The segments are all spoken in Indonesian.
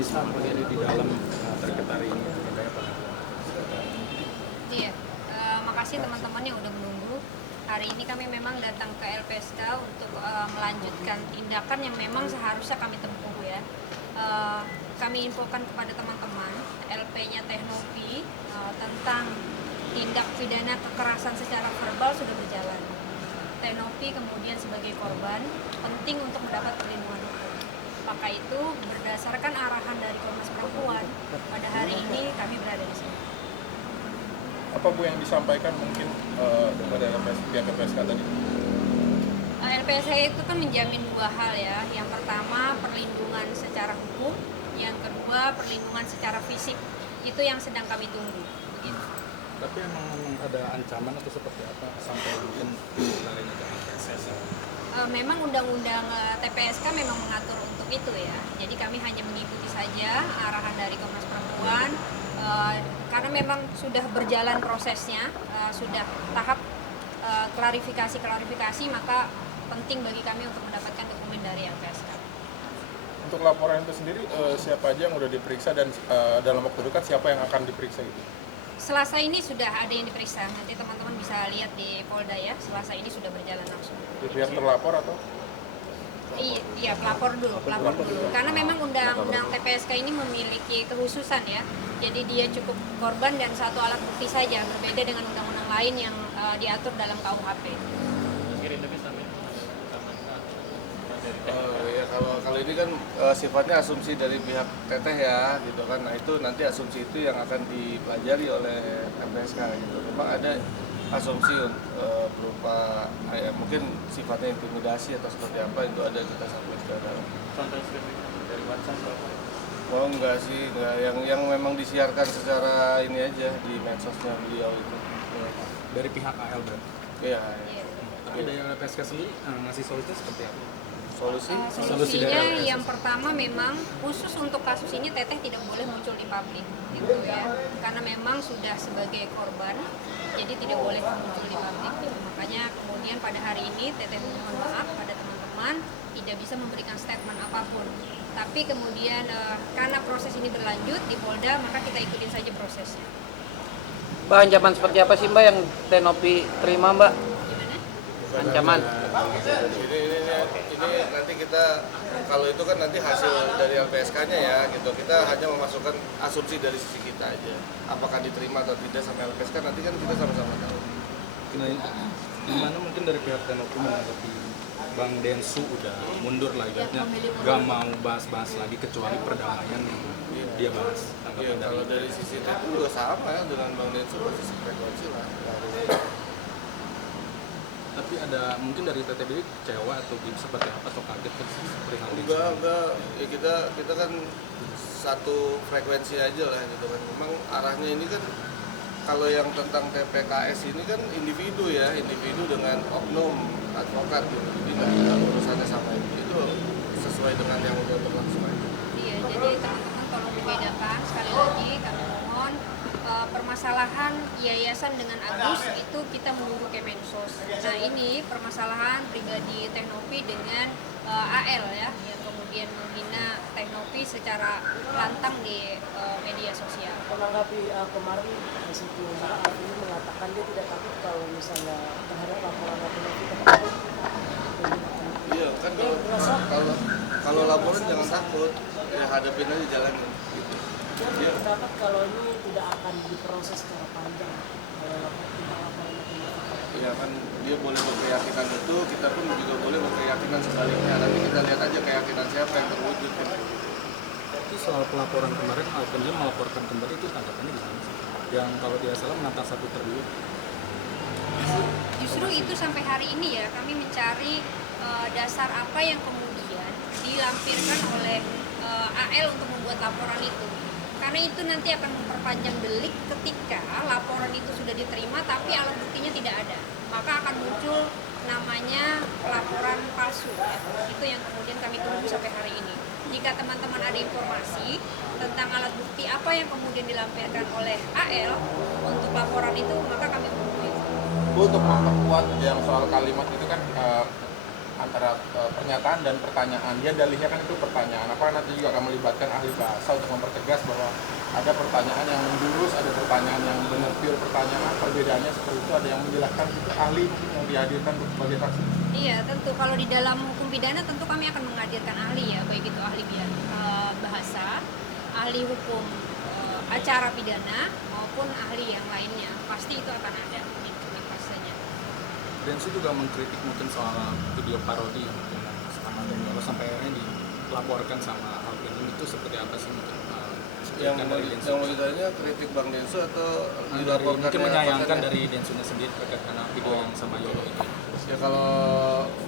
mekanisme apa yang di dalam terkait hari ini? Iya, makasih teman-teman yang udah menunggu. Hari ini kami memang datang ke LPSK untuk melanjutkan tindakan yang memang seharusnya kami tempuh ya. Kami infokan kepada teman-teman LP-nya Teknopi tentang tindak pidana kekerasan secara verbal sudah berjalan. Teknopi kemudian sebagai korban penting untuk mendapat perlindungan hukum. Maka itu berdasarkan arahan dari Komnas Perempuan pada hari ini kami berada di sini. Apa Bu yang disampaikan mungkin kepada pihak LPSK tadi? LPSK itu kan menjamin dua hal ya. Yang pertama perlindungan secara hukum, yang kedua perlindungan secara fisik. Itu yang sedang kami tunggu. Begitu. Tapi emang ada ancaman atau seperti apa sampai mungkin larinya ke LPSK? Memang undang-undang TPSK memang mengatur untuk itu ya. Jadi kami hanya mengikuti saja arahan dari Komnas Perempuan. Karena memang sudah berjalan prosesnya, sudah tahap klarifikasi, maka penting bagi kami untuk mendapatkan dokumen dari LPSK. Untuk laporan itu sendiri siapa aja yang udah diperiksa dan dalam waktu dekat siapa yang akan diperiksa itu? Selasa ini sudah ada yang diperiksa, nanti teman-teman bisa lihat di Polda ya. Selasa ini sudah berjalan langsung. Di pihak terlapor atau? Iya, pelapor dulu. Karena memang undang-undang TPSK ini memiliki kekhususan ya. Jadi dia cukup korban dan satu alat bukti saja, berbeda dengan undang-undang lain yang diatur dalam KUHP. Ya kalau ini kan sifatnya asumsi dari pihak teteh ya gitu kan. Nah itu nanti asumsi itu yang akan dipelajari oleh LPSK gitu. Memang ada asumsi berupa mungkin sifatnya intimidasi atau seperti apa, itu ada kita sampaikan dalam. Contoh spesifik dari WhatsApp. Oh enggak sih, enggak, yang memang disiarkan secara ini aja di medsosnya beliau itu. Dari pihak AL berarti? Iya. Tapi dari LPSK sendiri ngasih solusi seperti apa? Solusinya yang pertama memang khusus untuk kasus ini Teteh tidak boleh muncul di publik gitu ya, karena memang sudah sebagai korban jadi tidak boleh muncul di publik gitu. Makanya kemudian pada hari ini Teteh mohon maaf pada teman-teman tidak bisa memberikan statement apapun, tapi kemudian karena proses ini berlanjut di Polda maka kita ikutin saja prosesnya. Mbak, ancaman seperti apa sih Mbak yang Teknopi terima Mbak? Gimana? Ancaman? Ini nanti kita, kalau itu kan nanti hasil dari LPSK-nya ya gitu, kita hanya memasukkan asumsi dari sisi kita aja, apakah diterima atau tidak sama LPSK nanti kan kita sama-sama tahu. Nah, gimana mungkin dari pihak Teknopi menanggapi Bang Densu udah mundur lah ibaratnya, gak mau bahas-bahas lagi kecuali perdamaian yang dia bahas. Iya, kalau dari sisi itu juga sama ya dengan Bang Densu, pasti sefrekuensi lah. Tapi ada mungkin dari TTB kecewa atau seperti apa atau kaget perihal ini? Enggak, ya kita kan satu frekuensi aja lah gitu kan. Memang arahnya ini kan kalau yang tentang TPKS ini kan individu ya, individu dengan oknum advokat gitu. Jadi nggak ada urusannya sama itu sesuai dengan yang udah berlangsung aja. Iya, jadi teman-teman tolong dibedakan sekali lagi kami mohon permasalahan yayasan dengan Agus itu kita menunggu Kemensos. Nah ini permasalahan pribadi Teknopi dengan AL ya yang kemudian menghina Teknopi secara lantang di media sosial. Menanggapi kemarin situ ini mengatakan dia tidak takut kalau misalnya terhadap laporan Teknopi. Iya kan kalau laporan jangan takut, ya hadapin aja jalanin. Gitu. Dia pendapat kalau ini tidak akan diproses secara panjang kalau laporan Iya kan dia boleh berkeyakinan itu, kita pun juga boleh berkeyakinan sebaliknya. Nanti kita lihat aja keyakinan siapa yang terwujud. Tapi soal pelaporan kemarin, Alpennya melaporkan kembali itu tanggapannya gimana sih? Yang kalau dia salah menantang satu terduga. Justru itu sampai hari ini ya kami mencari dasar apa yang kemudian dilampirkan oleh AL untuk membuat laporan itu. Karena itu nanti akan memperpanjang delik ketika laporan itu sudah diterima tapi alat buktinya tidak ada. Maka akan muncul namanya laporan palsu ya. Itu yang kemudian kami tunggu sampai hari ini. Jika teman-teman ada informasi tentang alat bukti apa yang kemudian dilampirkan oleh AL untuk laporan itu, maka kami menunggu itu. Bu, untuk memperkuat yang soal kalimat itu kan antara pernyataan dan pertanyaan. Dia dalihnya kan itu pertanyaan. Apa nanti juga akan melibatkan ahli bahasa untuk mempertegas bahwa ada pertanyaan yang menjurus, ada pertanyaan yang benar pure pertanyaan, perbedaannya seperti itu, ada yang menjelaskan itu ahli mungkin yang dihadirkan untuk sebagai saksi. Iya, tentu kalau di dalam hukum pidana tentu kami akan menghadirkan ahli ya, baik itu ahli bahasa, ahli hukum acara pidana maupun ahli yang lainnya. Pasti itu akan ada di pastinya. Densu juga mengkritik mungkin soal video parodi mungkin sama Daniel sampai akhirnya dilaporkan sama hal ini, itu seperti apa sih mungkin? Yang mau ditanya kritik Bang Densu atau dilaporkan mungkin menyayangkan dari Densunya sendiri terkait karena video yang sama Yolo itu. Ya kalau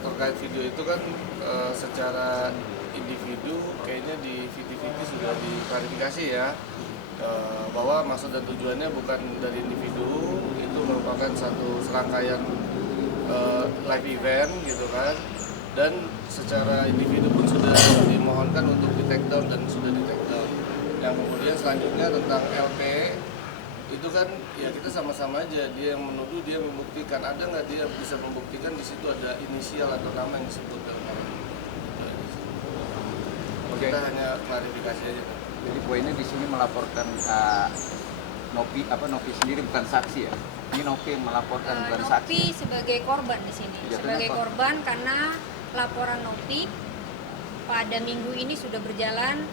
terkait video itu kan secara individu kayaknya di VT sudah diklarifikasi ya, bahwa maksud dan tujuannya bukan dari individu, itu merupakan satu serangkaian live event gitu kan, dan secara individu pun sudah dimohonkan untuk di take down dan sudah di take down. Yang kemudian selanjutnya tentang LP itu kan ya kita sama-sama aja, dia yang menuduh, dia membuktikan, ada nggak dia bisa membuktikan di situ ada inisial atau nama yang disebutkan. Oke. Kita hanya klarifikasi aja. Jadi poinnya di sini melaporkan Nopi sendiri bukan saksi ya. Ini Nopi yang melaporkan bukan saksi. Nopi sebagai korban di sini. Ya, Sebagai kenapa? korban karena laporan Nopi pada minggu ini sudah berjalan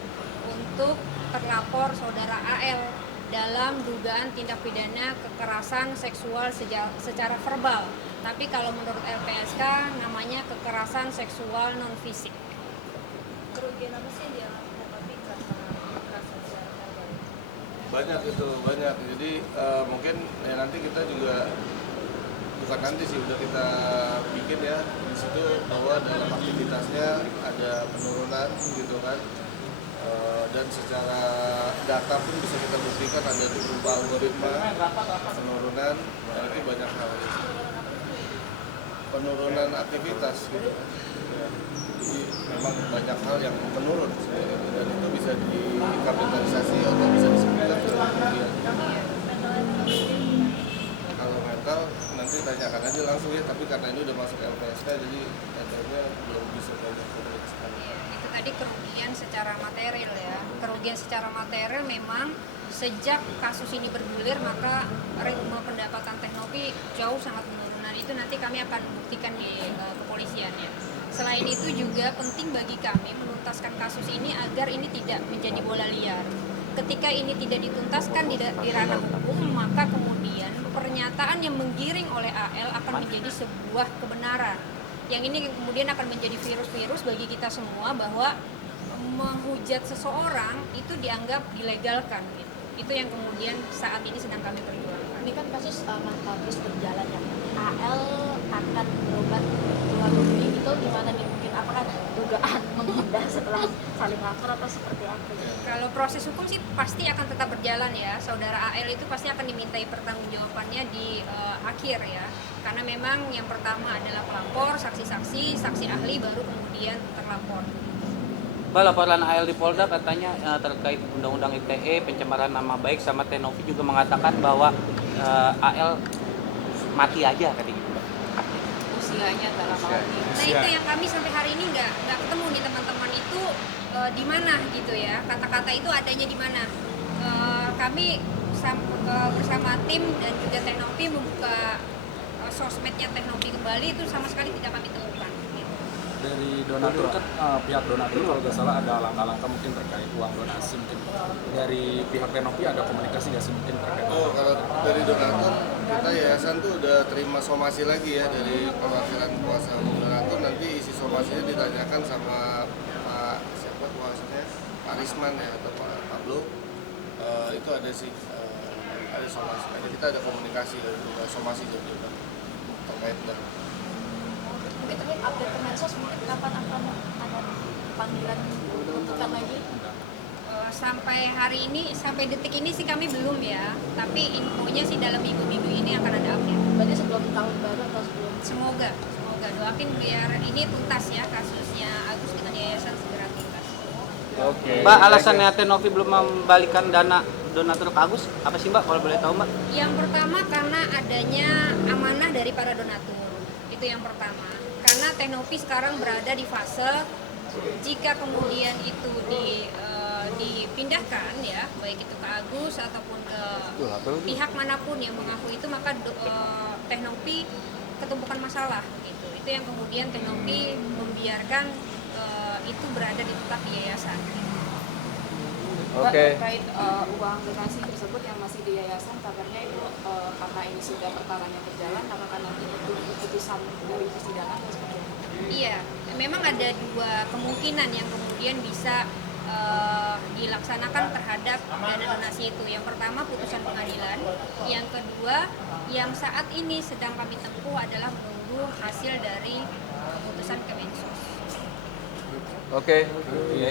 untuk terlapor saudara AL dalam dugaan tindak pidana kekerasan seksual secara verbal. Tapi kalau menurut LPSK namanya kekerasan seksual non fisik. Kerugian apa sih yang dihadapi karena kekerasan secara verbal? Banyak itu, banyak. Jadi mungkin ya nanti kita juga bukan nanti sih, udah kita bikin ya di situ bahwa dalam aktivitasnya ada penurunan gitu kan. Dan secara data pun bisa kita buktikan ada berupa algoritma penurunan, nanti banyak hal, penurunan aktivitas gitu kan. Ya, jadi memang banyak hal yang menurun dan itu bisa dikapitalisasi atau bisa disebutkan kemudian. Kalau mental nanti tanyakan aja langsung ya, tapi karena ini udah masuk LPSK jadi datanya belum bisa banyak sekali. Itu tadi kerugian secara material ya. Kerugian secara material memang sejak kasus ini bergulir maka ritme pendapatan Teknopi jauh sangat menurunan. Itu nanti kami akan buktikan di kepolisian ya. Selain itu juga penting bagi kami menuntaskan kasus ini agar ini tidak menjadi bola liar. Ketika ini tidak dituntaskan di ranah hukum, maka kemudian pernyataan yang menggiring oleh AL akan menjadi sebuah kebenaran. Yang ini kemudian akan menjadi virus-virus bagi kita semua bahwa menghujat seseorang itu dianggap dilegalkan gitu. Itu yang kemudian saat ini sedang kami perjuangkan. Ini kan kasus terus berjalan ya. AL akan berobat luar negeri itu gimana nih, mungkin apakah dugaan menghindar setelah saling lapor atau seperti apa? Kalau proses hukum sih pasti akan tetap berjalan ya. Saudara AL itu pasti akan dimintai pertanggungjawabannya di akhir ya. Karena memang yang pertama adalah pelapor, saksi-saksi, saksi ahli, baru kemudian terlapor. Mbak, laporan AL di Polda katanya terkait Undang-Undang ITE, pencemaran nama baik, sama Tenovi juga mengatakan bahwa AL mati aja katanya gitu, Mbak. Usianya dalam hal ini. Nah itu yang kami sampai hari ini nggak ketemu nih teman-teman itu di mana gitu ya, kata-kata itu adanya di mana. Kami bersama tim dan juga Teknopi membuka sosmednya Teknopi kembali, itu sama sekali tidak kami temukan. Gitu. Dari donatur kan pihak donatur kalau nggak salah ada langkah-langkah mungkin terkait uang donasi, mungkin dari pihak Tenopi ada komunikasi nggak sih mungkin terkait? Oh, kalau dari donatur kita yayasan tuh udah terima somasi lagi ya dari perwakilan kuasa hukum donatur. Nanti isi somasinya ditanyakan sama Pak siapa kuasanya, Pak Risman ya atau Pak Pablo. Itu ada sih ada somasi. Kita ada komunikasi dari somasi juga terkait dengan. Mungkin terakhir update ke Mensos, mungkin kapan akan ada panggilan bentukan lagi? Sampai hari ini, sampai detik ini sih kami belum ya. Tapi infonya sih dalam minggu-minggu ini akan ada update. Berarti sebelum tahun baru atau sebelum? Semoga doakin biar ini tuntas ya, kasusnya Agus dengan yayasan segera tuntas. Oke. Mbak, alasannya Tenovi belum membalikan dana donatur ke Agus apa sih Mbak, kalau boleh tahu Mbak? Yang pertama karena adanya amanah dari para donatur. Itu yang pertama. karena Teknopi sekarang berada di fase jika kemudian itu dipindahkan ya, baik itu ke Agus ataupun ke pihak manapun yang mengaku itu, maka Teknopi ketumpukan masalah gitu. Itu yang kemudian Teknopi membiarkan itu berada di tetap di yayasan. Mbak, terkait uang donasi tersebut yang masih di yayasan, kabarnya itu karena ini sudah perkaranya berjalan, apakah nanti itu keputusan dari persidangan atau seperti apa? Iya, memang ada dua kemungkinan yang kemudian bisa dilaksanakan terhadap dana donasi itu. Yang pertama putusan pengadilan, yang kedua yang saat ini sedang kami tempuh adalah menunggu hasil dari putusan Kemensos. Oke.